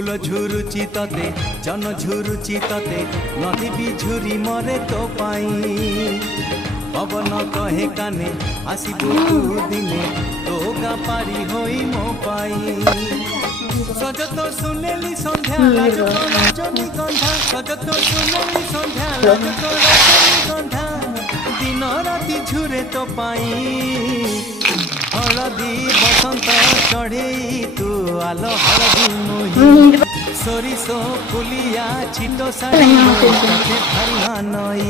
फूल झुरुची तते जन झुरुची तते नदी भी झुरी मरे तो पाई पवन कहे काने आसबू तू दिने तो गा पारी होई मो पाई सज तो सुनेली संध्या लाज तो रजनी गंधा सज तो सुनेली संध्या लाज तो रजनी गंधा दिन राति झुरे तो पाई हलदी बसंत चढ़े तू आलो हलदी मोही सोरिसो फुलिया छिटो साड़ी भारी नई